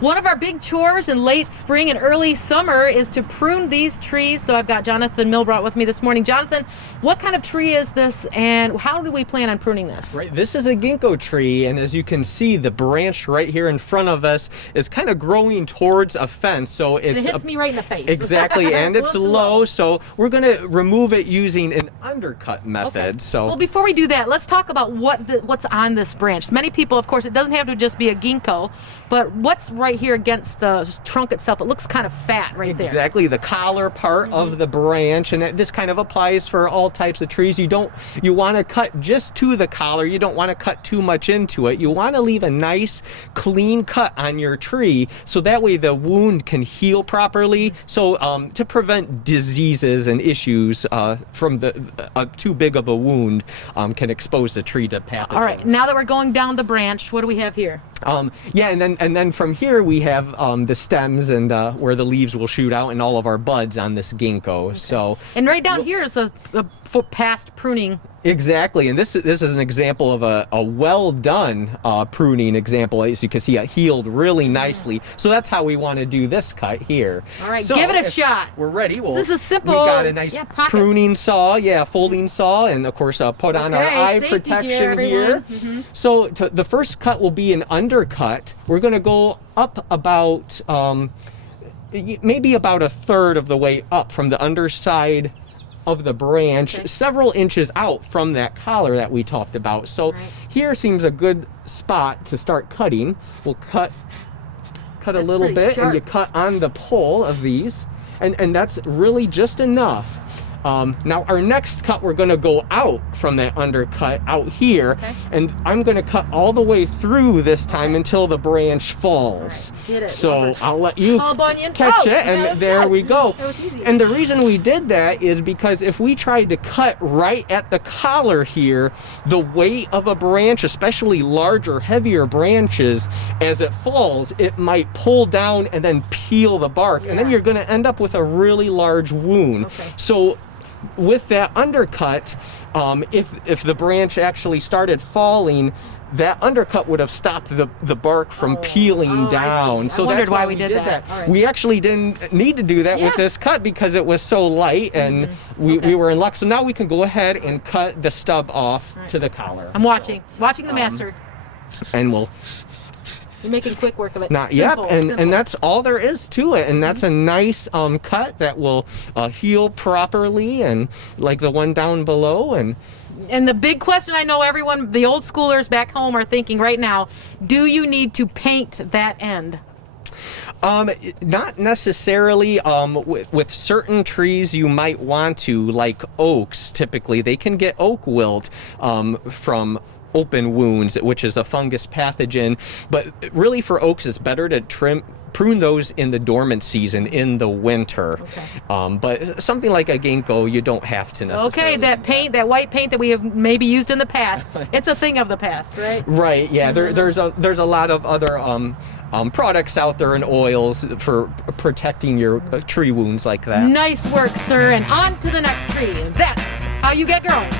One of our big chores in late spring and early summer is to prune these trees. So I've got Jonathan Milbrought with me this morning. Jonathan, what kind of tree is this and how do we plan on pruning this? Right, this is a ginkgo tree, and as you can see, the branch right here in front of us is kind of growing towards a fence. So it hits me right in the face. Exactly, and it's low, so we're going to remove it using an undercut method. Okay. So well, before we do that, let's talk about what's on this branch. Many people, of course, it doesn't have to just be a ginkgo, but what's right here against the trunk itself? It looks kind of fat right there. Exactly, the collar part of the branch, and this kind of applies for all types of trees. You want to cut just to the collar. You don't want to cut too much into it. You want to leave a nice clean cut on your tree so that way the wound can heal properly, so to prevent diseases and issues from too big of a wound can expose the tree to pathogens. All right, now that we're going down the branch, what do we have here? Yeah, and then from here we have the stems and where the leaves will shoot out and all of our buds on this ginkgo. Okay. So, and right down here is a past pruning. Exactly, and this is an example of a well done pruning example. As you can see, it healed really nicely. So that's how we want to do this cut here. All right, so give it a shot. We're ready. Well, this is simple. We got a nice pruning saw, folding saw, and of course put on our eye protection here. So the first cut will be an undercut. We're going to go up about maybe about a third of the way up from the underside of the branch, several inches out from that collar that we talked about. So here seems a good spot to start cutting. We'll cut a little bit sharp. And you cut on the pole of these, and that's really just enough. Now our next cut, we're going to go out from that undercut out here, and I'm going to cut all the way through this time until the branch falls. So I'll let you catch it, and there we go. And the reason we did that is because if we tried to cut right at the collar here, the weight of a branch, especially larger, heavier branches, as it falls, it might pull down and then peel the bark, and then you're going to end up with a really large wound. So with that undercut, if the branch actually started falling, that undercut would have stopped the bark from peeling down. So that's why we did that. Right. We actually didn't need to do that with this cut because it was so light, and we were in luck. So now we can go ahead and cut the stub off to the collar. I'm watching the master. And we'll... You're making quick work of it. And that's all there is to it, and that's a nice cut that will heal properly, and like the one down below. And the big question I know everyone, the old schoolers back home, are thinking right now: do you need to paint that end? Not necessarily. With certain trees you might want to, like oaks. Typically they can get oak wilt from open wounds, which is a fungus pathogen, but really for oaks it's better to prune those in the dormant season in the winter. But something like a ginkgo, you don't have to necessarily. That white paint that we have maybe used in the past, it's a thing of the past, right? Right, yeah. There's a lot of other products out there and oils for protecting your tree wounds like that. Nice work, sir, and on to the next tree. And that's how you get growing.